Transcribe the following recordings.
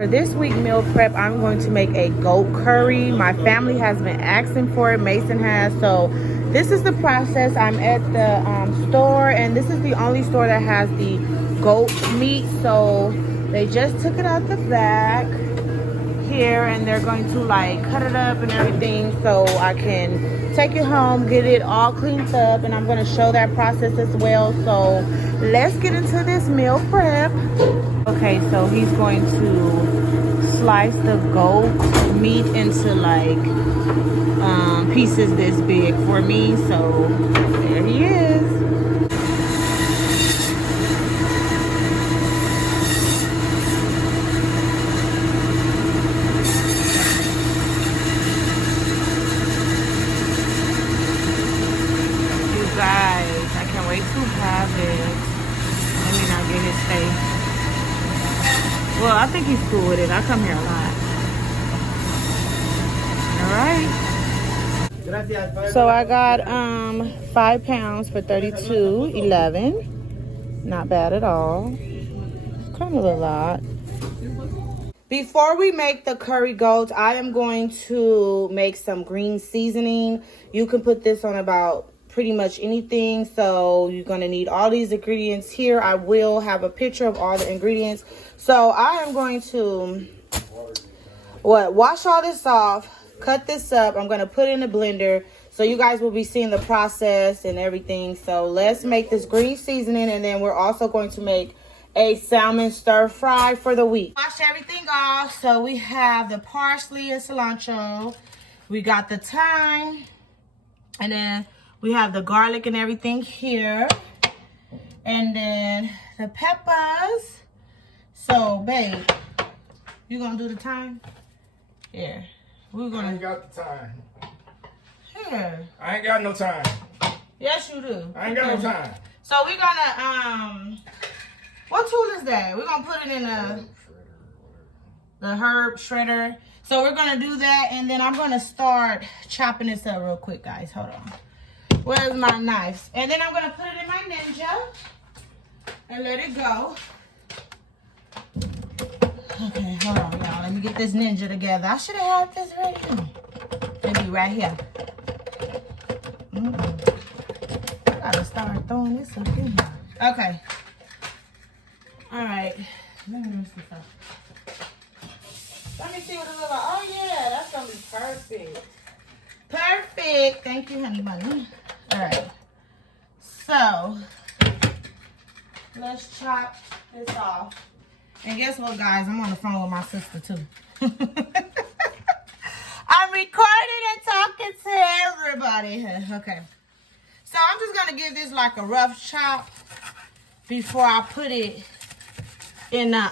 For this week meal prep, I'm going to make a goat curry. My family has been asking for it. Mason has. So this is the process. I'm at the store, and this is the only store that has the goat meat. So they just took it out the back here, and they're going to like cut it up and everything so I can take it home, get it all cleaned up, and I'm going to show that process as well. So let's get into this meal prep. Okay, so he's going to slice the goat meat into like pieces this big for me. So there he is. You guys, I can't wait to have it. Let me not get his face. Well, I think he's cool with it. I come here a lot. All right. So I got 5 pounds for $32.11. Not bad at all. Kind of a lot. Before we make the curry goat, I am going to make some green seasoning. You can put this on about pretty much anything. So you're going to need all these ingredients here. I will have a picture of all the ingredients. So I am going to wash all this off, cut this up. I'm going to put it in the blender so you guys will be seeing the process and everything. So let's make this green seasoning, and then we're also going to make a salmon stir fry for the week. Wash everything off. So we have the parsley and cilantro. We got the thyme, and then we have the garlic and everything here. And then the peppers. So, babe, you gonna do the thyme? Yeah. We're gonna. I ain't got the time. Here. I ain't got no time. Yes, you do. I ain't got no time. So we're gonna what tool is that? We're gonna put it in the herb shredder. So we're gonna do that, and then I'm gonna start chopping this up real quick, guys. Hold on. Where's my knives? And then I'm gonna put it in my Ninja and let it go. Okay, hold on, y'all. Let me get this Ninja together. I should have had this ready. Maybe right here. I gotta start throwing this up in here. Okay. All right. Let me rinse this up. Let me see what it looks like. Oh, yeah. That's gonna be perfect. Perfect. Thank you, honey bunny. All right. So, let's chop this off. And guess what, guys? I'm on the phone with my sister, too. I'm recording and talking to everybody. Okay. So, I'm just going to give this like a rough chop before I put it in the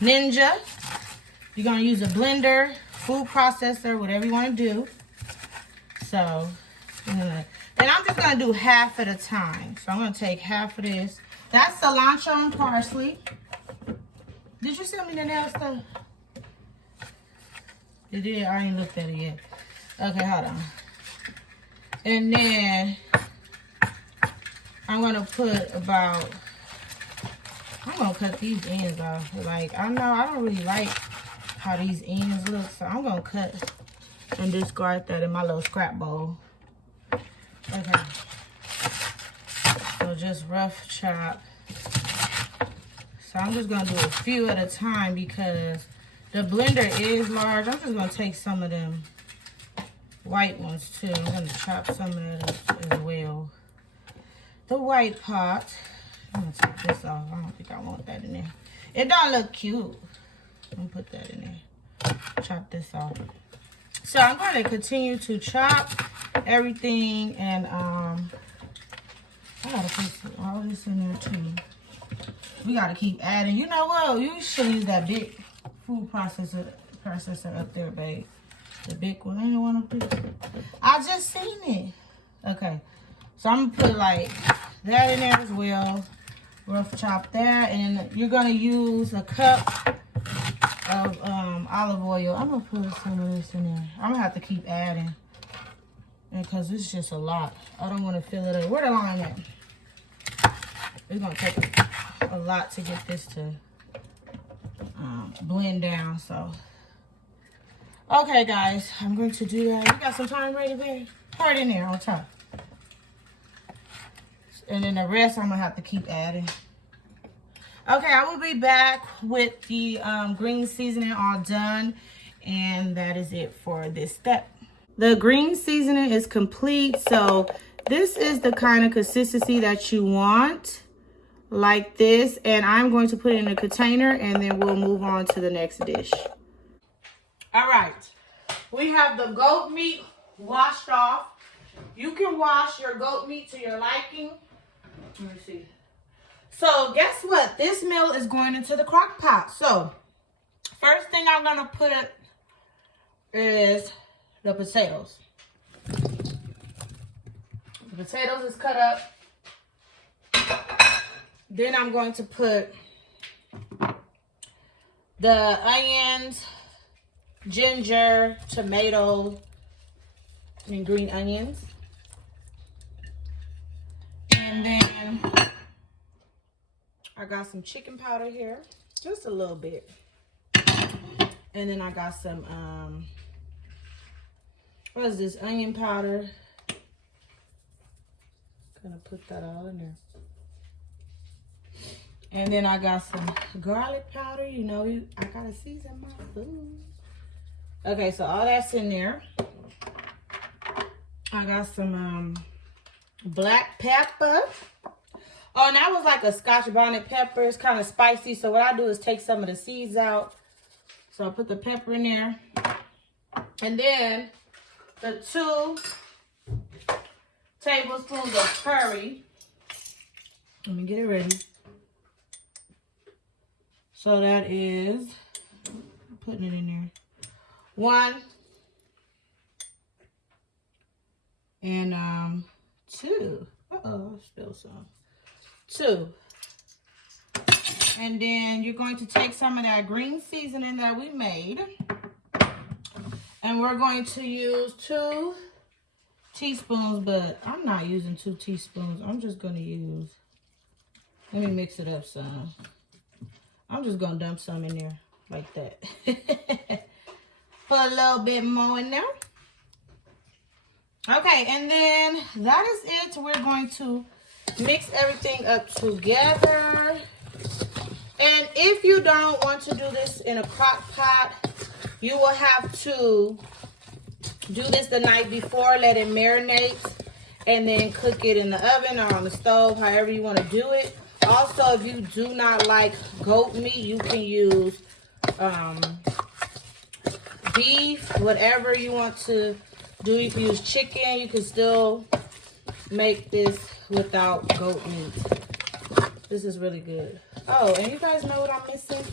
Ninja. You're going to use a blender, food processor, whatever you want to do. So, and I'm just going to do half at a time. So, I'm going to take half of this. That's cilantro and parsley. Did you send me the nail stuff? You did? I ain't looked at it yet. Okay, hold on. And then I'm going to put about, I'm going to cut these ends off. Like, I know I don't really like how these ends look, so I'm going to cut and discard that in my little scrap bowl. Okay. So just rough chop. So I'm just going to do a few at a time because the blender is large. I'm just going to take some of them white ones too. I'm going to chop some of that as well. The white pot. I'm going to take this off. I don't think I want that in there. It don't look cute. I'm going to put that in there. Chop this off. So I'm going to continue to chop everything, and I gotta put all this in there too. We gotta keep adding. You know what? You should use that big food processor up there, babe. The big one. Ain't the one up there? I just seen it. Okay. So I'm gonna put like that in there as well. Rough chop that, and you're gonna use a cup of olive oil. I'm gonna put some of this in there. I'm gonna have to keep adding because it's just a lot. I don't want to fill it up. Where the line at? It's gonna take a lot to get this to blend down. So, okay, guys, I'm going to do that. You got some time ready there? Pour it in there on top. And then the rest, I'm going to have to keep adding. Okay, I will be back with the green seasoning all done. And that is it for this step. The green seasoning is complete. So this is the kind of consistency that you want, like this. And I'm going to put it in a container and then we'll move on to the next dish. All right, we have the goat meat washed off. You can wash your goat meat to your liking. Let me see. So guess what? This meal is going into the crock pot. So first thing I'm gonna put is the potatoes. The potatoes is cut up. Then I'm going to put the onions, ginger, tomato, and green onions. And then I got some chicken powder here, just a little bit. And then I got some, what is this, onion powder. Gonna put that all in there. And then I got some garlic powder. You know, I gotta season my food. Okay, so all that's in there. I got some black pepper. Oh, and that was like a Scotch bonnet pepper. It's kind of spicy. So what I do is take some of the seeds out. So I put the pepper in there. And then the 2 tablespoons of curry. Let me get it ready. So that is, putting it in there. 1 and 2. Uh-oh, I spilled some. 2. And then you're going to take some of that green seasoning that we made. And we're going to use 2 teaspoons, but I'm not using 2 teaspoons. I'm just going to use, let me mix it up some. I'm just going to dump some in there like that. Put a little bit more in there. Okay, and then that is it. We're going to mix everything up together. And if you don't want to do this in a crock pot, you will have to do this the night before, let it marinate, and then cook it in the oven or on the stove, however you want to do it. Also, if you do not like goat meat, you can use beef, whatever you want to do. You can use chicken. You can still make this without goat meat. This is really good. Oh, and you guys know what I'm missing?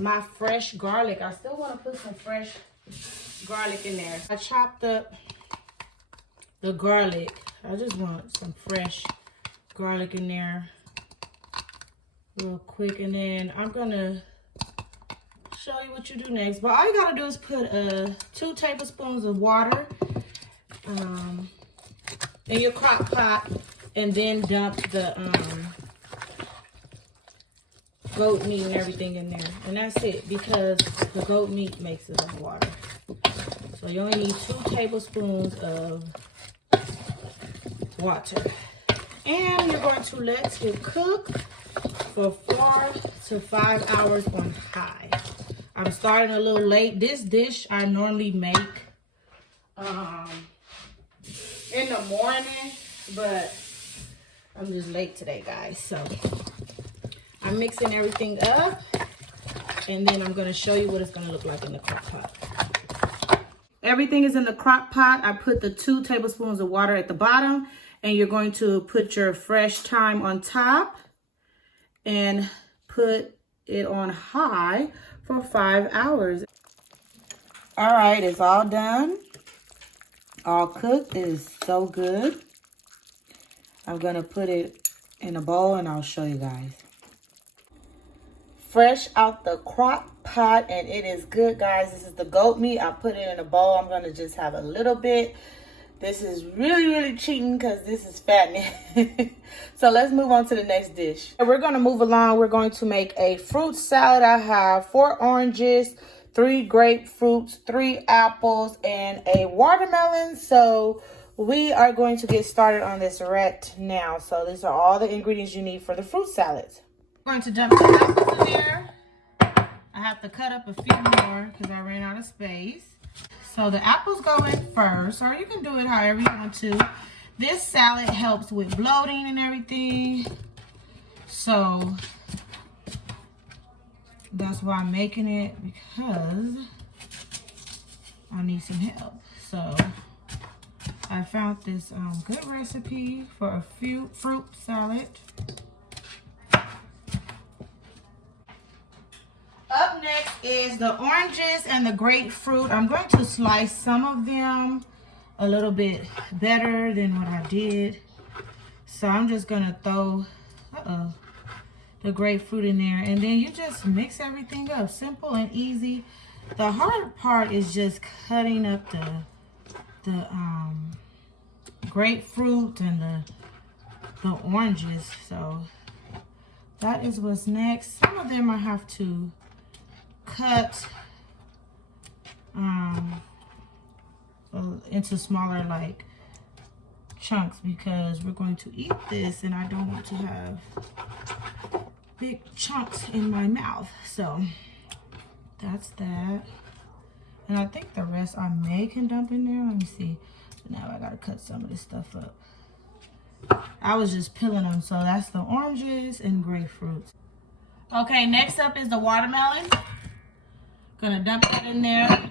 My fresh garlic. I still want to put some fresh garlic in there. I chopped up the garlic. I just want some fresh garlic in there real quick. And then I'm going to show you what you do next. But all you got to do is put 2 tablespoons of water in your crock pot. And then dump the goat meat and everything in there. And that's it, because the goat meat makes it in water. So you only need 2 tablespoons of water. And you're going to let it cook for 4 to 5 hours on high. I'm starting a little late. This dish I normally make in the morning, but I'm just late today, guys. So I'm mixing everything up, and then I'm going to show you what it's going to look like in the crock pot. Everything is in the crock pot. I put the 2 tablespoons of water at the bottom, and you're going to put your fresh thyme on top and put it on high for 5 hours. All right, it's all done. All cooked. It is so good. I'm going to put it in a bowl and I'll show you guys. Fresh out the crock pot, and it is good, guys. This is the goat meat. I put it in a bowl. I'm going to just have a little bit This is really, really cheating because this is fattening. So let's move on to the next dish. We're going to move along. We're going to make a fruit salad. I have 4 oranges, 3 grapefruits, 3 apples, and a watermelon. So we are going to get started on this right now. So these are all the ingredients you need for the fruit salads. I'm going to dump the apples in there. I have to cut up a few more because I ran out of space. So the apples go in first, or you can do it however you want to. This salad helps with bloating and everything. So that's why I'm making it, because I need some help. So I found this good recipe for a fruit salad. Up next is the oranges and the grapefruit. I'm going to slice some of them a little bit better than what I did. So I'm just going to throw the grapefruit in there. And then you just mix everything up. Simple and easy. The hard part is just cutting up the grapefruit and the oranges. So that is what's next. Some of them I have to cut into smaller like chunks because we're going to eat this and I don't want to have big chunks in my mouth. So that's that. And I think the rest I can dump in there. Let me see. Now I gotta cut some of this stuff up. I was just peeling them. So that's the oranges and grapefruits. Okay, next up is the watermelon. Gonna dump that in there.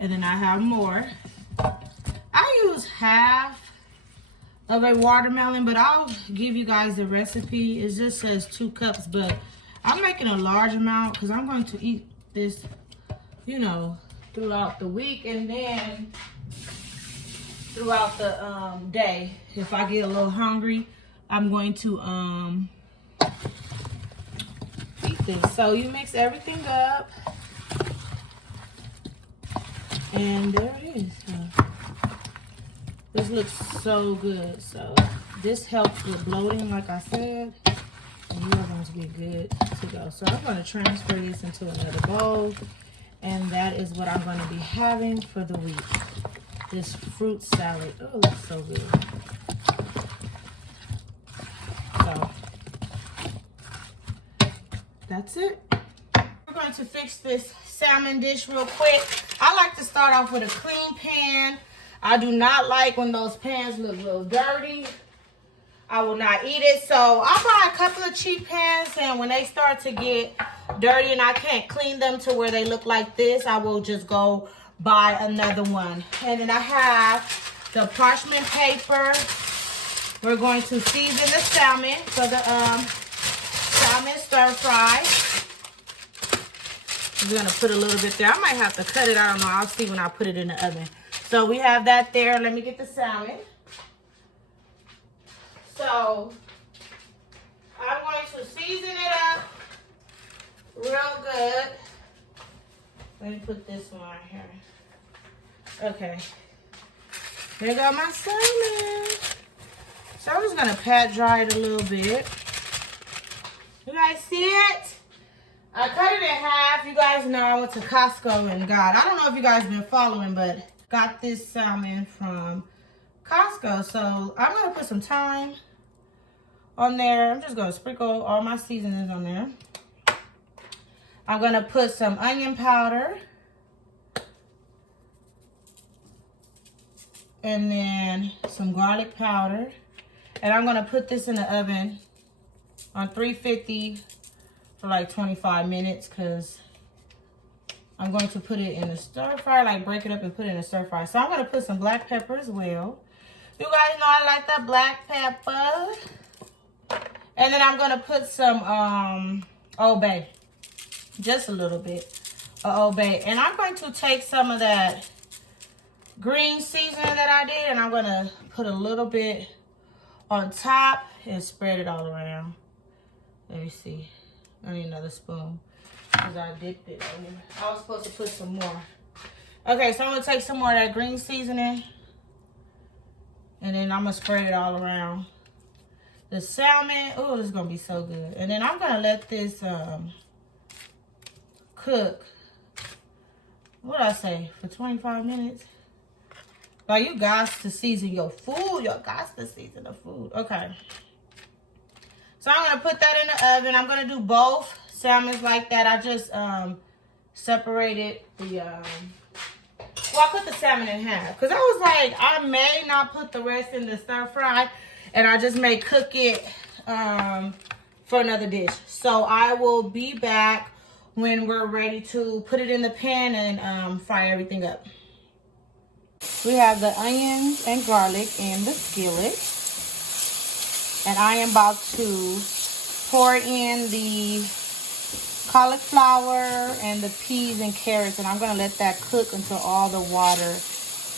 And then I have more. I use half of a watermelon, but I'll give you guys the recipe. It just says 2 cups, but I'm making a large amount because I'm going to eat this, you know, throughout the week and then throughout the day. If I get a little hungry, I'm going to eat this. So you mix everything up. And there it is. This looks so good. So this helps with bloating, like I said. And you are going to be good to go. So I'm going to transfer this into another bowl. And that is what I'm going to be having for the week. This fruit salad. Oh, it looks so good. So that's it. We're going to fix this salmon dish real quick. I like to start off with a clean pan. I do not like when those pans look real dirty. I will not eat it. So I buy a couple of cheap pans, and when they start to get dirty and I can't clean them to where they look like this, I will just go buy another one. And then I have the parchment paper. We're going to season the salmon for the salmon stir fry. I'm gonna put a little bit there. I might have to cut it. I don't know. I'll see when I put it in the oven. So we have that there. Let me get the salmon. So I'm going to season it up real good. Let me put this one right here. Okay. There go my salmon. So I'm just gonna pat dry it a little bit. You guys see it? I cut it in half. You guys know I went to Costco and got, I don't know if you guys been following, but got this salmon from Costco. So I'm going to put some thyme on there. I'm just going to sprinkle all my seasonings on there. I'm going to put some onion powder. And then some garlic powder. And I'm going to put this in the oven on 350 for like 25 minutes because I'm going to put it in a stir fry, like break it up and put it in a stir fry. So I'm going to put some black pepper as well. You guys know I like that black pepper. And then I'm going to put some Old Bay, just a little bit of Old Bay. And I'm going to take some of that green seasoning that I did and I'm going to put a little bit on top and spread it all around. Let me see. I need another spoon because I dipped it over. I was supposed to put some more. Okay, so I'm going to take some more of that green seasoning And then I'm going to spread it all around. The salmon, oh, this is going to be so good. And then I'm going to let this cook, what did I say, for 25 minutes? Like, you got to season your food. You got to season the food. Okay. So I'm going to put that in the oven. I'm going to do both salmons like that. I just separated the, well, I put the salmon in half. Because I was like, I may not put the rest in the stir fry. And I just may cook it for another dish. So I will be back when we're ready to put it in the pan and fry everything up. We have the onions and garlic in the skillet. And I am about to pour in the cauliflower and the peas and carrots. And I'm going to let that cook until all the water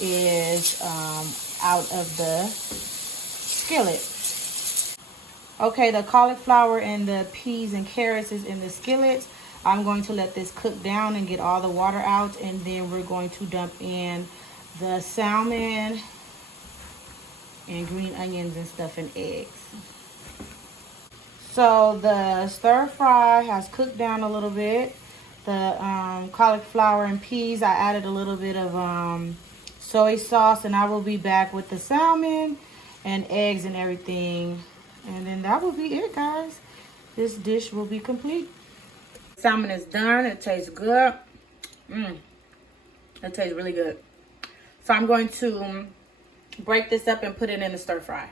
is out of the skillet. Okay, the cauliflower and the peas and carrots is in the skillet. I'm going to let this cook down and get all the water out. And then we're going to dump in the salmon and green onions and stuff and eggs. So the stir fry has cooked down a little bit. The cauliflower and peas, I added a little bit of soy sauce, and I will be back with the salmon and eggs and everything. And then that will be it, guys. This dish will be complete. Salmon is done. It tastes good. It tastes really good. So I'm going to break this up and put it in the stir fry.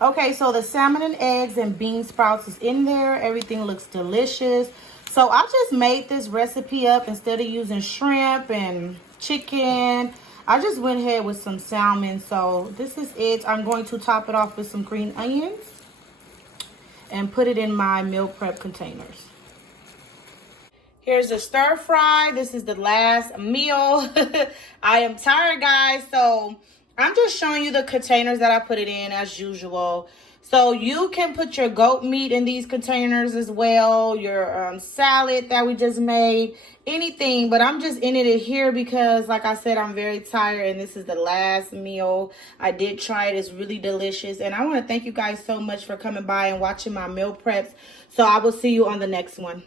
Okay, so the salmon and eggs and bean sprouts is in there. Everything looks delicious. So I just made this recipe up instead of using shrimp and chicken. I just went ahead with some salmon. So this is it. I'm going to top it off with some green onions and put it in my meal prep containers. Here's the stir fry. This is the last meal. I am tired, guys. So I'm just showing you the containers that I put it in as usual. So you can put your goat meat in these containers as well. Your salad that we just made. Anything. But I'm just ending it here because, like I said, I'm very tired. And this is the last meal. I did try it. It's really delicious. And I want to thank you guys so much for coming by and watching my meal preps. So I will see you on the next one.